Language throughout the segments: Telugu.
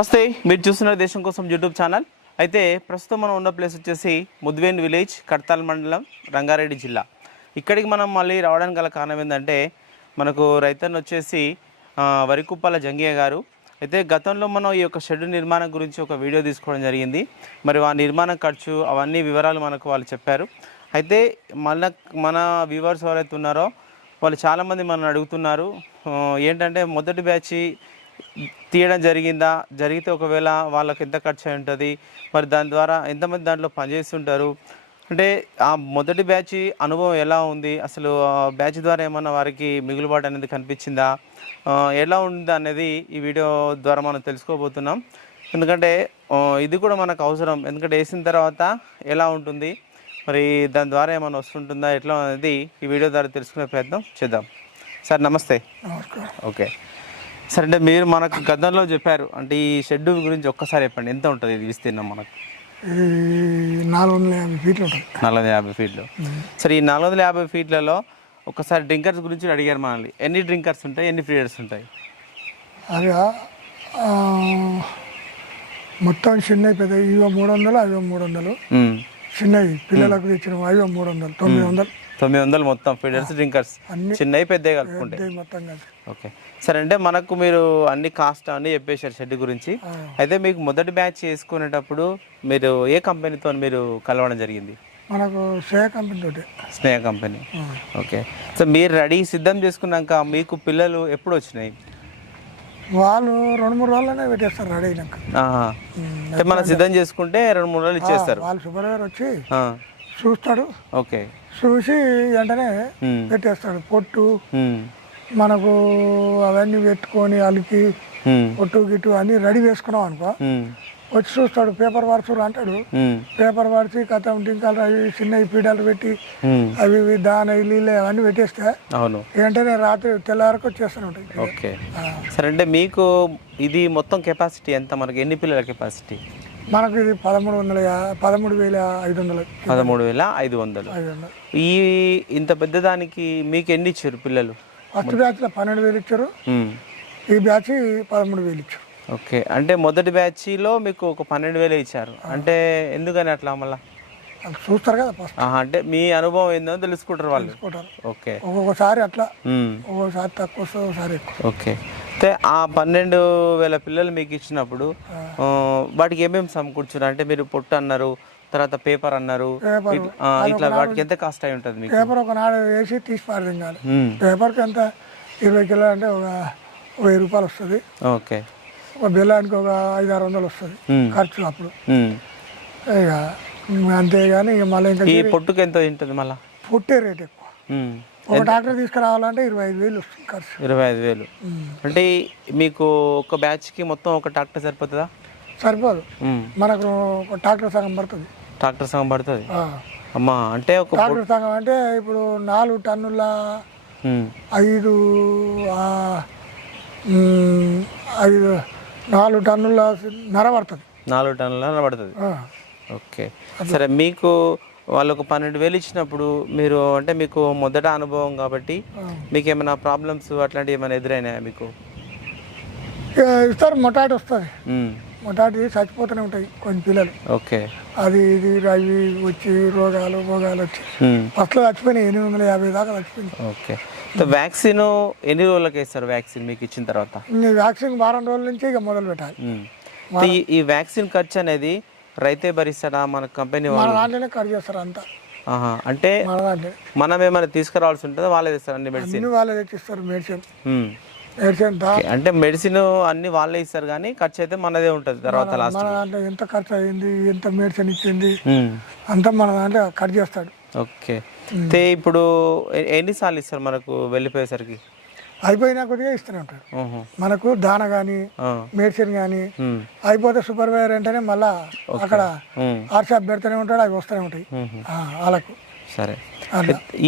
నమస్తే, మీరు చూస్తున్న దేశం కోసం యూట్యూబ్ ఛానల్. అయితే ప్రస్తుతం మనం ఉన్న ప్లేస్ వచ్చేసి ముద్వేన్ విలేజ్, కడతాల్ మండలం, రంగారెడ్డి జిల్లా. ఇక్కడికి మనం మళ్ళీ రావడానికి గల కారణం ఏంటంటే మనకు రైతన్న వచ్చేసి వరికుప్పల జంగయ్య గారు. అయితే గతంలో మనం ఈ యొక్క షెడ్ నిర్మాణం గురించి ఒక వీడియో తీసుకోవడం జరిగింది. మరి ఆ నిర్మాణం ఖర్చు అవన్నీ వివరాలు మనకు వాళ్ళు చెప్పారు. అయితే మన వ్యూవర్స్ ఎవరైతే ఉన్నారో వాళ్ళు చాలామంది మనం అడుగుతున్నారు, ఏంటంటే మొదటి బ్యాచ్ తీయడం జరిగితే ఒకవేళ వాళ్ళకి ఎంత ఖర్చు అయి ఉంటుంది, మరి దాని ద్వారా ఎంతమంది దాంట్లో పనిచేస్తుంటారు, అంటే ఆ మొదటి బ్యాచ్ అనుభవం ఎలా ఉంది, అసలు బ్యాచ్ ద్వారా ఏమన్నా వారికి మిగులుబాటు అనేది కనిపించిందా, ఎలా ఉంది అనేది ఈ వీడియో ద్వారా మనం తెలుసుకోబోతున్నాం. ఎందుకంటే ఇది కూడా మనకు అవసరం. ఎందుకంటే వేసిన తర్వాత ఎలా ఉంటుంది, మరి దాని ద్వారా ఏమైనా వస్తుంటుందా, ఎట్లా అనేది ఈ వీడియో ద్వారా తెలుసుకునే ప్రయత్నం చేద్దాం. సార్ నమస్తే. ఓకే సార్, అంటే మీరు మనకు గతంలో చెప్పారు, అంటే ఈ షెడ్ గురించి ఒక్కసారి చెప్పండి, ఎంత ఉంటుంది ఇది విస్తీర్ణం? మనకు 450 ఫీట్లు ఉంటుంది. 450 ఫీట్లు. సరే, ఈ 450 ఫీట్లలో ఒకసారి డ్రింకర్స్ గురించి అడిగారు మనల్ని. ఎన్ని డ్రింకర్స్ ఉంటాయి, ఎన్ని ఫీడర్స్ ఉంటాయి? అవి మొత్తం చిన్నవి పెద్ద ఇవో 300, అవి 300. చిన్నవి పిల్లలకు తెచ్చిన అవి 300, 900 మొత్తం ఫీడర్స్, డ్రింకర్స్ చిన్నవి పెద్దవి కలుపుకుంటే మొత్తం కలిసి. ఓకే సరే, అంటే మనకు మీరు అన్ని కాస్ట్ అన్నీ చెప్పేశారు షెడ్ గురించి. అయితే మీకు మొదటి బ్యాచ్ చేసుకునేటప్పుడు మీరు ఏ కంపెనీతో మీరు కలవడం జరిగింది? మనకు స్నేహ కంపెనీ. ఓకే, సో మీరు రెడీ సిద్ధం చేసుకున్నాక మీకు పిల్లలు ఎప్పుడు వచ్చినాయి? వాళ్ళు 2-3 రోజులనే పెట్టేస్తారు రెడీ అయినాక. అంటే మనం సిద్ధం చేసుకుంటే 2-3 రోజులు ఇచ్చేస్తారు. వాళ్ళు సూపర్వైజర్ వచ్చి చూస్తాడు. ఓకే, చూసి వెంటనే పెట్టేస్తాడు. పొట్టు మనకు అవన్నీ పెట్టుకొని అలికి పొట్టు గిట్టు అన్ని రెడీ వేసుకున్నాం అనుకో, వచ్చి చూస్తాడు. పేపర్ వర్క్స్ అంటాడు. పేపర్ వర్క్స్ కథం టింకాలు అవి చిన్న పీడలు పెట్టి అవి దాని నీళ్ళు అవన్నీ పెట్టేస్తే వెంటనే రాత్రి తెల్లవారికి వచ్చేస్తూనే ఉంటాయి. ఓకే సరే, అంటే మీకు ఇది మొత్తం కెపాసిటీ ఎంత? మనకి ఎన్ని పిల్లల కెపాసిటీ? మనకు ఇది 13,500. 13,500. ఈ ఇంత పెద్దదానికి మీకు ఎన్ని ఇచ్చారు పిల్లలు? ఫస్ట్ బ్యాచ్లో 12,000 ఇచ్చారు. ఈ బ్యాచ్ 13,000 ఇచ్చారు. ఓకే, అంటే మొదటి బ్యాచ్లో మీకు ఒక 12,000 ఇచ్చారు. అంటే ఎందుకని అట్లా? మళ్ళీ చూస్తారు కదా ఫస్ట్, అంటే మీ అనుభవం ఏందో తెలుసుకుంటారు వాళ్ళు. ఓకే, ఒక్కొక్కసారి అట్లా, ఒక్కొక్కసారి తక్కువ వస్తుంది, ఒకసారి ఎక్కువ. ఓకే, అయితే ఆ 12,000 పిల్లలు మీకు ఇచ్చినప్పుడు వాటికి ఏమేమి సమకూర్చున్నారు? అంటే మీరు పొట్టు అన్నారు, తర్వాత పేపర్ అన్నారు, ఇట్లా వాటికి ఎంత కాస్ట్ అయి ఉంటుంది మీకు? పేపర్ ఒక నాడు వేసి తీసి పారదించాలి. పేపర్కి ఎంత 20 కిలో అంటే ఒక 1000 రూపాయలు వస్తుంది. ఓకే, ఒక బెల్లానికి ఒక 500-600 వస్తుంది ఖర్చు అప్పుడు. ఇక అంతేగాని ఇక మళ్ళీ ఇంకా ఈ పొట్టుకి ఎంత ఉంటుంది? మళ్ళీ పొట్టే రేట్ ఎక్కువ. ఒక ట్రాక్టర్ తీసుకురావాలంటే 25,000 వస్తుంది ఖర్చు. 25,000. అంటే మీకు ఒక బ్యాచ్కి మొత్తం ఒక ట్రాక్టర్ సరిపోతుందా? సరిపోదు, మనకు ఒక ట్రాక్టర్ సగం పడుతుంది. ట్రాక్టర్ సగం పడుతుంది అమ్మా. అంటే ఒక ట్రాక్టర్ సగం అంటే ఇప్పుడు 4 టన్నుల 4 టన్నుల నర పడుతుంది. 4 టన్నుల నర పడుతుంది. ఓకే సరే, మీకు వాళ్ళు ఒక 12,000 ఇచ్చినప్పుడు మీరు, అంటే మీకు మొదట అనుభవం కాబట్టి మీకు ఏమైనా ప్రాబ్లమ్స్ అట్లాంటివి ఏమైనా ఎదురైనాయా మీకు? ఇస్తారు, మొటాటి వస్తుంది. మొటాటి చచ్చిపోతూనే ఉంటాయి కొన్ని పిల్లలు. ఓకే, అది ఇది అవి వచ్చి రోగాలు వచ్చి ఫస్ట్లో చచ్చిపోయినాయి. 850 దాకా చచ్చిపోయింది. ఓకే, వ్యాక్సిన్ ఎన్ని రోజులకి వేస్తారు? వ్యాక్సిన్ మీకు ఇచ్చిన తర్వాత వ్యాక్సిన్ వారం రోజుల నుంచి ఇక మొదలు పెట్టాలి. ఈ వ్యాక్సిన్ ఖర్చు అనేది రైతే భరిస్తాడా, మన కంపెనీ మన దాంట్లోనే ఖర్చు చేస్తారు అంతా? అంటే మనం ఏమైనా తీసుకురావాల్సి ఉంటుందా, వాళ్ళే తెస్తారు? అన్ని మెడిసిన్ వాళ్ళే తెచ్చిస్తారు. మెడిసిన్ అంటే మెడిసిన్ అన్ని వాళ్ళే ఇస్తారు, కానీ ఖర్చు అయితే మనదే ఉంటుంది తర్వాత లాస్ట్. మన దాంట్లో ఎంత ఖర్చు అయింది, ఎంత మెడిసిన్ ఇచ్చింది అంతా మన దాంట్లో ఖర్చు చేస్తాడు. ఓకే, అయితే ఇప్పుడు ఎన్నిసార్లు ఇస్తారు మనకు వెళ్ళిపోయేసరికి? అయిపోయినా కొద్దిగా ఇస్తూనే ఉంటాడు. మనకు దాన కానీ మెడిసిన్ కానీ అయిపోతే సూపర్వైజర్ వెంటనే మళ్ళా అక్కడ ఆర్షాప్ పెడుతూనే ఉంటాడు, అవి వస్తూనే ఉంటాయి వాళ్ళకు. సరే,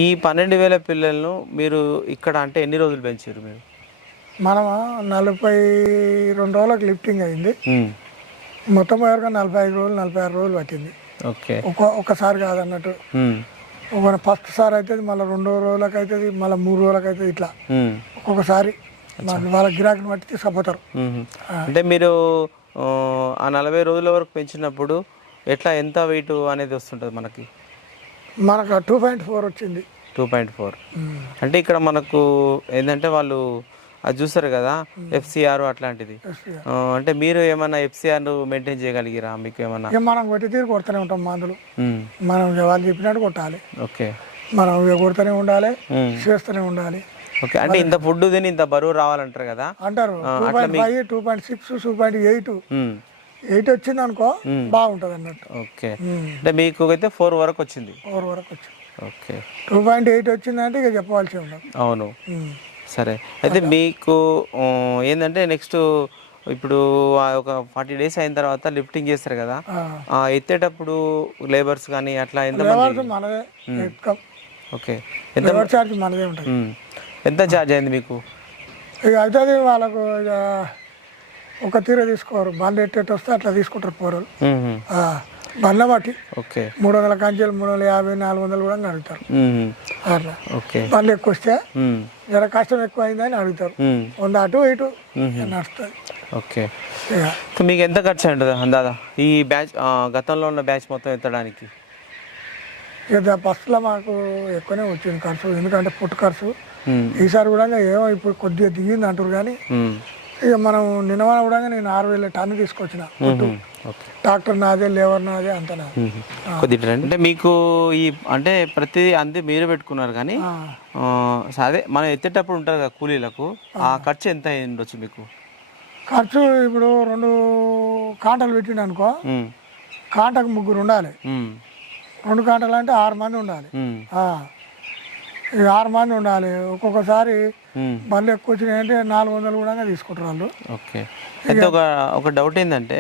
ఈ 12,000 పిల్లలను మీరు ఇక్కడ అంటే ఎన్ని రోజులు పెంచారు మీరు? మనం 42 రోజులకు లిఫ్టింగ్ అయింది. మొత్తం వరకు 45 రోజులు 46 రోజులు పట్టింది. ఓకే, ఒక్కసారి కాదన్నట్టు. ఫస్ట్ సారి అవుతుంది, మళ్ళీ 2 రోజులకు అవుతుంది, మళ్ళీ 3 రోజులకు అవుతుంది. ఇట్లా ఒక్కొక్కసారి వాళ్ళ గిరాకీని బట్టి తీసుకుపోతారు. అంటే మీరు ఆ 40 రోజుల వరకు పెంచినప్పుడు ఎట్లా ఎంత వెయిట్ అనేది వస్తుంటుంది మనకి? మనకు 2.4 వచ్చింది. 2.4 అంటే ఇక్కడ మనకు ఏంటంటే వాళ్ళు అది చూస్తారు కదా ఎఫ్సిఆర్ అట్లాంటిది. అంటే మీరు ఏమన్నా ఎఫ్సిఆర్ మెయింటైన్ చేయగలిగిరా? మీకు ఏమన్నా? ఇక మనం కొట్టి తీరు కొడుతూనే ఉంటాం మందులు. మనం వాళ్ళు చెప్పినట్టు కొట్టాలి. ఓకే. మనం ఇక కొడుతూనే ఉండాలి, చేస్తూనే ఉండాలి. ఓకే. అంటే ఇంత ఫుడ్ తిని ఇంత బరువు రావాలంటారు కదా అంటారు. 2.5, 2.6, 2.8 8 వచ్చింది అనుకో బాగుంటుంది అన్నట్టు. ఓకే. అంటే మీకు అయితే 4 వరకు వచ్చింది. 4 వరకు వచ్చింది. ఓకే. 2.8 వచ్చిందంటే ఇక చెప్పవలసి ఉండదు. అవును. సరే. అయితే మీకు ఏంటంటే నెక్స్ట్ ఇప్పుడు ఒక 40 డేస్ అయిన తర్వాత లిఫ్టింగ్ చేస్తారు కదా, ఎత్తేటప్పుడు లేబర్స్ కానీ అట్లా లేబర్స్ మనదే. ఓకే. లేబర్ ఛార్జ్ మనదే ఉంటుంది. ఎంత ఛార్జ్ అయింది మీకు? ఇక అవుతుంది వాళ్ళకు. ఇక ఒక తీర తీసుకోరు, బండ్లు ఎట్టేట్టు వస్తే అట్లా తీసుకుంటారు పోరలు. బండ్ల బట్టి ఓకే 300 కంచెలు 350, 400 కూడా అడుగుతారు. అట్లా బండ్లు ఎక్కువ వస్తే జర కష్టం ఎక్కువ అయిందని అడుగుతారు. 100 అటు ఇటు నడుస్తుంది. ఓకే. మీకు ఎంత ఖర్చు ఉంటుంది అందాదా ఈ బ్యాచ్ గతంలో ఉన్న బ్యాచ్ మొత్తం ఎత్తడానికి? ఇక ఫస్ట్లో మాకు ఎక్కువనే వచ్చింది ఖర్చు, ఎందుకంటే పుట్టు ఖర్చు. ఈసారి కూడా ఏమో ఇప్పుడు కొద్దిగా దిగింది అంటారు కానీ ఇక మనం నిన్నవాన కూడా నేను 6,000 టన్ను తీసుకొచ్చిన. ట్రాక్టర్ నాదే, లేబర్ నాదే, అంత నాదే. కొద్దిగా అంటే మీకు ఈ అంటే ప్రతి అంతే మీరే పెట్టుకున్నారు కానీ అదే మనం ఎత్తేటప్పుడు ఉంటుంది కదా కూలీలకు, ఆ ఖర్చు ఎంత అయి ఉండొచ్చు మీకు? ఖర్చు ఇప్పుడు 2 కాంటలు పెట్టిండు అనుకో, కాంటకు 3 ఉండాలి. 2 కాంటలు అంటే 6 మంది ఉండాలి. 6 మంది ఉండాలి. ఒక్కొక్కసారి బండ్లు ఎక్కువ వచ్చినాయంటే 400 కూడా తీసుకుంటారు వాళ్ళు. ఓకే. అయితే ఒక డౌట్ ఏంటంటే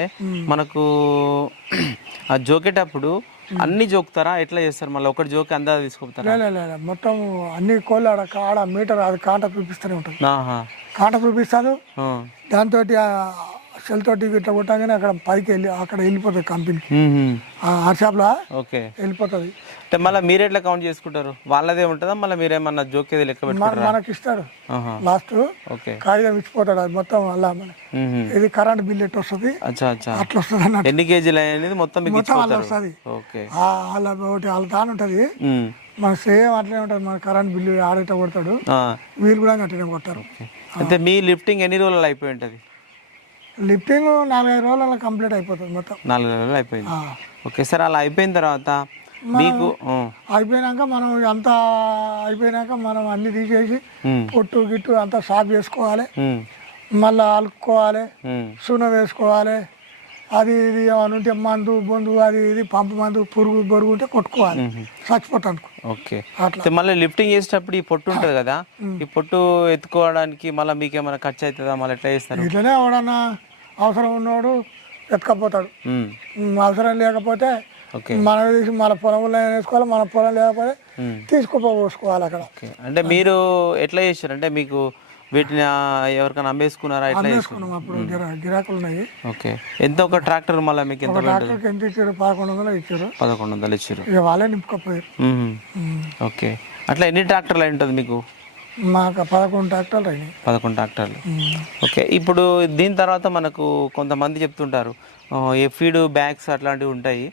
మనకు ఆ జోకేటప్పుడు అన్ని జోకుతారా, ఎట్లా చేస్తారు? మళ్ళీ ఒకటి జోకి అందా తీసుకుంటారా? లేదు, మొత్తం అన్ని కోళ్ళు ఆడ మీటర్ అది కాంట చూపిస్తూనే ఉంటుంది. కాంట చూపిస్తాను, దాంతో సెల్ తోటి ఇట్లా కొట్టగానే అక్కడ పైకి వెళ్ళి అక్కడ వెళ్ళిపోతుంది కంపెనీకి, ఆ షాప్లో వెళ్ళిపోతుంది. అంటే మళ్ళీ మీరు ఎట్లా కౌంట్ చేసుకుంటారు? వాళ్ళదే ఉంటుందా మళ్ళీ మీరేమన్నా జోకేది లెక్క పెట్టుకుంటారా? మనకి ఇస్తాడు లాస్ట్ కాగితం ఇచ్చిపోతాడు, అది మొత్తం అలా ఇది కరెంట్ బిల్ ఎట్టు వస్తుంది అట్లా వస్తుంది అన్నట్టు. ఎన్ని కేజీలు అనేది మొత్తం అలా వస్తుంది. వాళ్ళ దాని ఉంటుంది, మన సేమ్ అట్లనే ఉంటుంది. మన కరెంట్ బిల్లు ఆడేట కొడతాడు, వీళ్ళు కూడా అట్లనే కొడతారు. అయితే మీ లిఫ్టింగ్ ఎన్ని రోజులు అయిపోయి ఉంటుంది? లిఫ్టింగ్ 4-5 రోజులలో కంప్లీట్ అయిపోతుంది మొత్తం. 4 రోజులు అయిపోయింది. Okay sir. అలా అయిపోయిన తర్వాత మీకు అయిపోయినాక మనం అంతా అయిపోయినాక మనం అన్ని తీసేసి పొట్టు గిట్టు అంతా సాఫ్ చేసుకోవాలి, మళ్ళీ అలుక్కోవాలి, సున్న వేసుకోవాలి, అది ఇది ఏమైనా ఉంటే మందు బొందు అది ఇది పంపు మందు పురుగు బొరుగు ఉంటే కొట్టుకోవాలి చచ్చిపోతాను. ఓకే. అట్లా మళ్ళీ లిఫ్టింగ్ చేసేటప్పుడు ఈ పొట్టు ఉంటుంది కదా, ఈ పొట్టు ఎత్తుకోవడానికి మళ్ళీ మీకు ఏమైనా ఖర్చు అవుతుందా? మళ్ళీ ఎట్లా చేస్తారు? ఇట్లనే ఎవడన్నా అవసరం ఉన్నవాడు ఎత్తుకపోతాడు, అవసరం లేకపోతే మనం తీసి మన పొలంలో వేసుకోవాలి, మన పొలం లేకపోతే తీసుకుపోసుకోవాలి అక్కడ. అంటే మీరు ఎట్లా చేశారు? అంటే మీకు వీటిని ఎవరికైనా అమ్మేసుకున్నారా? ఎట్లా చేసుకున్నాం అప్పుడు గిరాకులు ఉన్నాయి. ఓకే. ఎంత ఒక ట్రాక్టర్ మళ్ళీ మీకు ఎంత ఇచ్చారు? 1100 ఇచ్చారు. 1100 ఇచ్చారు. ఇక వాళ్ళే నింపుకపోయారు. ఓకే. అట్లా ఎన్ని ట్రాక్టర్లు అయి ఉంటుంది మీకు? మాకు 11 ట్రాక్టర్లు అయినాయి. 11 ట్రాక్టర్లు. ఓకే. ఇప్పుడు దీని తర్వాత మనకు కొంతమంది చెప్తుంటారు ఈ ఫీడ్ బ్యాగ్స్ అట్లాంటివి ఉంటాయి,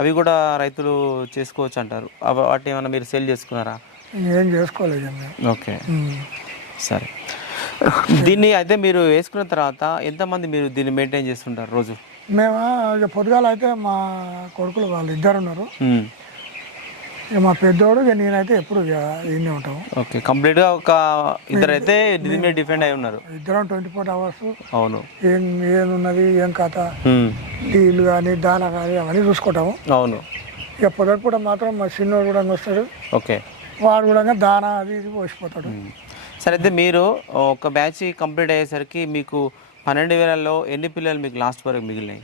అవి కూడా రైతులు చేసుకోవచ్చు అంటారు. వాటిని ఏమైనా మీరు సేల్ చేసుకున్నారా? ఏం చేసుకోలేదు. ఓకే సరే. దీన్ని అయితే మీరు వేసుకున్న తర్వాత ఎంతమంది మీరు దీన్ని మెయింటైన్ చేస్తుంటారు రోజు? మేము పొద్దుగాల అయితే మా కొడుకులు వాళ్ళు 2 ఉన్నారు, మా పెద్దోడు నేనైతే ఎప్పుడు ఇన్నే ఉంటాము. ఓకే. కంప్లీట్గా ఒక 2 అయితే దీని మీద డిపెండ్ అయి ఉన్నారు. 2 24 అవర్స్. అవును. ఏమున్నది ఏం కథ, నీళ్ళు కానీ దానా కానీ అవన్నీ చూసుకుంటాము. అవును. ఇక పొద్దుపూట మాత్రం మా చిన్నోడు కూడా వస్తాడు. ఓకే. వాడు కూడా దానా అది ఇది పోసిపోతాడు. సరే. అయితే మీరు ఒక బ్యాచ్ కంప్లీట్ అయ్యేసరికి మీకు 12,000లో ఎన్ని పిల్లలు మీకు లాస్ట్ వరకు మిగిలినాయి?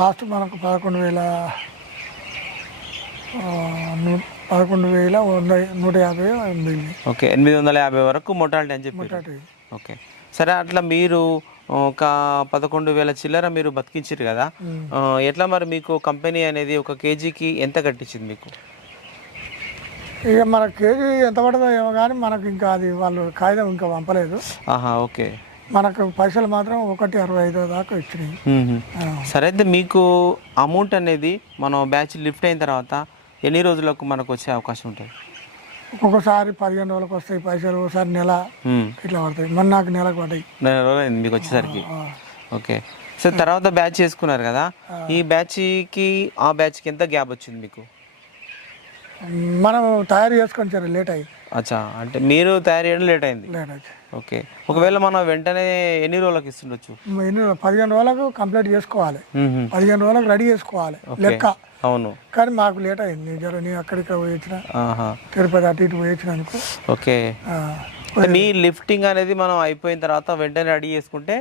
లాస్ట్ మనకు 11,150 మిగిలినాయి. ఓకే. 850 వరకు మొటాలిటీ అని చెప్పి. ఓకే. సరే. అట్లా మీరు ఒక 11,000 చిల్లర మీరు బతికించారు కదా, ఎట్లా మరి మీకు కంపెనీ అనేది ఒక కేజీకి ఎంత కట్టించింది మీకు? ఇక మన కేజీ ఎంత పడుతుందో ఏమో కానీ మనకు ఇంకా అది వాళ్ళు కాగితం ఇంకా పంపలేదు. ఓకే. మనకు పైసలు మాత్రం 1.65 దాకా ఇచ్చినాయి. సరే, అయితే మీకు అమౌంట్ అనేది మనం బ్యాచ్ లిఫ్ట్ అయిన తర్వాత ఎన్ని రోజులకు మనకు వచ్చే అవకాశం ఉంటుంది? ఒక్కొక్కసారి 15 రోజులకు వస్తాయి పైసలు, ఒకసారి నెల ఇట్లా పడతాయి. మన నాకు నెలకు పడ్డాయి. నెల రోజులు అయింది మీకు వచ్చేసరికి. ఓకే. సో తర్వాత బ్యాచ్ చేసుకున్నారు కదా, ఈ బ్యాచ్కి ఆ బ్యాచ్కి ఎంత గ్యాప్ వచ్చింది మీకు? మనం తయారు చేసుకొని సరే లేట్ అయ్యి. అచ్చా, అంటే మీరు తయారు చేయడం లేట్ అయింది. ఓకే. ఒకవేళ మనం వెంటనే ఎన్ని రోజులకు ఇస్తుండొచ్చు? 15 రోజులకు కంప్లీట్ చేసుకోవాలి. 15 రోజులకు రెడీ చేసుకోవాలి లెక్క. అవును. కానీ మాకు లేట్ అయింది. నేను అక్కడికి పోయి వచ్చిన, తిరుపతి అటు ఇటు పోయి వచ్చిన అనుకో. ఓకే. మీ లిఫ్టింగ్ అనేది మనం అయిపోయిన తర్వాత వెంటనే రెడీ చేసుకుంటే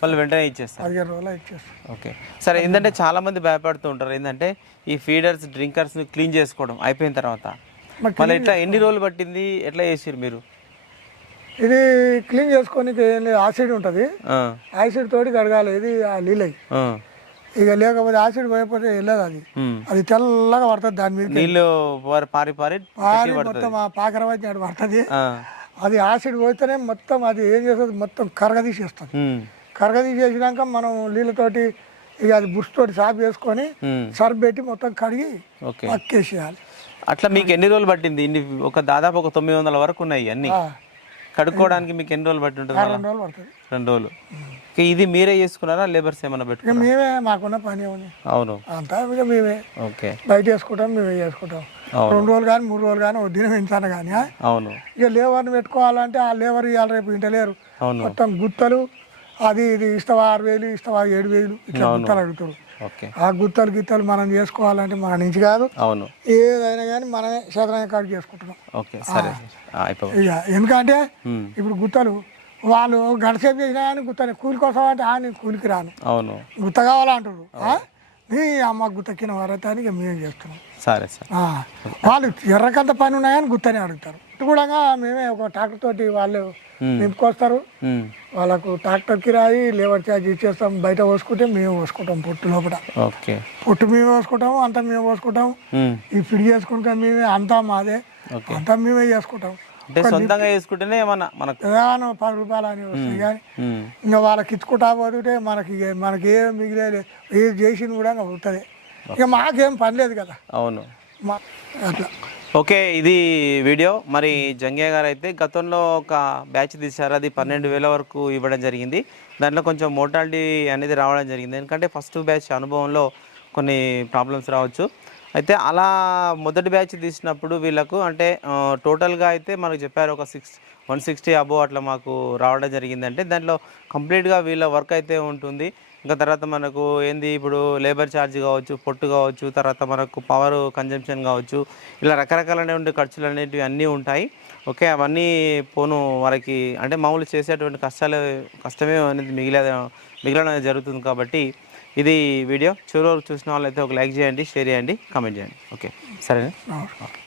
వాళ్ళు వెంటనే ఇచ్చేస్తారు. 15 రోజులు ఇచ్చేస్తారు. ఓకే. సరే, ఏంటంటే చాలా మంది భయపడుతూ ఉంటారు ఏంటంటే ఈ ఫీడర్స్ డ్రింకర్స్ని క్లీన్ చేసుకోవడం అయిపోయిన తర్వాత మళ్ళీ ఎట్లా ఎన్ని రోజులు పట్టింది, ఎట్లా చేసారు మీరు? ఇది క్లీన్ చేసుకోనికి యాసిడ్ ఉంటుంది, యాసిడ్ తోటి కడగాలి. ఇది నీళ్ళై ఇక లేకపోతే యాసిడ్ పోయిపోతే వెళ్ళదు. అది తెల్లగా పడుతుంది. దాని మీద నీళ్ళు పారి మొత్తం ఆ పాకరవచ్చి అటు పడుతుంది. అది యాసిడ్ పోతేనే మొత్తం అది ఏం చేస్తుంది, మొత్తం కరగదీసేస్తుంది. కరగదీసేసినాక మనం నీళ్ళతోటి ఇక అది బుష్ తోటి సాఫ్ చేసుకొని సర్ఫ్ పెట్టి మొత్తం కడిగి పక్కేసేయాలి. అట్లా మీకు ఎన్ని రోజులు పట్టింది? దాదాపు ఒక 900 వరకు ఉన్నాయి అన్ని కడుక్కోవడానికి. మీకు ఎన్ని రోజులు పట్టి ఉంటుంది? 2 రోజులు పడుతుంది. 2 రోజులు. ఇది మీరే చేసుకున్నారా, లేబర్స్ ఏమన్నా పెట్టుకున్నారా? మేమే, మాకున్న పని ఉంది. అవును, అంతా ఇక మేమే. ఓకే. బయట వేసుకుంటాం, మేమే చేసుకుంటాం. 2 రోజులు కానీ 3 రోజులు కానీ ఒక దినం ఎంచాను కానీ. అవును. ఇక లేబర్ని పెట్టుకోవాలంటే ఆ లేబర్ ఇవాళ రేపు ఇంటలేరు. మొత్తం గుత్తలు అది ఇది ఇస్తావా 6,000, ఇస్తావా 7,000 ఇట్లా గుత్తలు అడుగుతారు. ఆ గుత్తలు గిత్తలు మనం చేసుకోవాలంటే మన నుంచి కాదు. అవును. ఏదైనా కానీ మనమే చేతనైన కాడికి చేసుకుంటున్నాం. ఇక ఎందుకంటే ఇప్పుడు గుత్తలు వాళ్ళు గంటసేపు చేసినా కానీ గుత్తని కూలి కోసం అంటే నేను కూలికి రాను, అవును, గుత్త కావాలంటారు. నీ అమ్మ గుత్త కింద వరతాని ఇక మేము చేస్తున్నాం. సరే సార్. వాళ్ళు ఎర్రకంత పని ఉన్నాయని గుత్తని అడుగుతారు. ఇటు కూడా మేమే ఒక ట్రాక్టర్ తోటి వాళ్ళు నింపుకొస్తారు. వాళ్ళకు ట్రాక్టర్ కిరాయి లేబర్ ఛార్జ్ ఇచ్చేస్తాం. బయట పోసుకుంటే మేము పోసుకుంటాం పొట్టు లోపల. పొట్టు మేము పోసుకుంటాము, అంతా మేము పోసుకుంటాం. ఈ పిడి చేసుకుంటాం మేమే, అంతా మాదే, అంతా మేమే చేసుకుంటాం. సొంతంగా చేసుకుంటేనే ఏమన్నా 10 రూపాయలు అని వస్తాయి. కానీ ఇంకా వాళ్ళకి ఇచ్చుకుంటా పోతుంటే మనకి ఏం మిగిలేదు. ఏది చేసింది కూడా అవుతుంది. ఇక మాకేం పని లేదు కదా. అవును, అట్లా. ఓకే. ఇది వీడియో. మరి జంగయ్య గారు అయితే గతంలో ఒక బ్యాచ్ తీశారు, అది 12,000 వరకు ఇవ్వడం జరిగింది. దాంట్లో కొంచెం మోర్టాలిటీ అనేది రావడం జరిగింది, ఎందుకంటే ఫస్ట్ బ్యాచ్ అనుభవంలో కొన్ని ప్రాబ్లమ్స్ రావచ్చు. అయితే అలా మొదటి బ్యాచ్ తీసినప్పుడు వీళ్ళకు అంటే టోటల్గా అయితే మనకు చెప్పారు ఒక 160 అబోవ్ అట్లా మాకు రావడం జరిగింది. అంటే దాంట్లో కంప్లీట్గా వీళ్ళ వర్క్ అయితే ఉంటుంది. ఇంకా తర్వాత మనకు ఏంది ఇప్పుడు లేబర్ ఛార్జ్ కావచ్చు, పొట్టు కావచ్చు, తర్వాత మనకు పవర్ కన్జంప్షన్ కావచ్చు, ఇలా రకరకాలైనటువంటి ఖర్చులు అనేటివి అన్నీ ఉంటాయి. ఓకే, అవన్నీ పోను వారికి అంటే మామూలు చేసేటువంటి కష్టమే అనేది మిగిలడం జరుగుతుంది. కాబట్టి ఇది వీడియో చివరి వరకు చూసిన వాళ్ళైతే ఒక లైక్ చేయండి, షేర్ చేయండి, కామెంట్ చేయండి. ఓకే, సరేనా?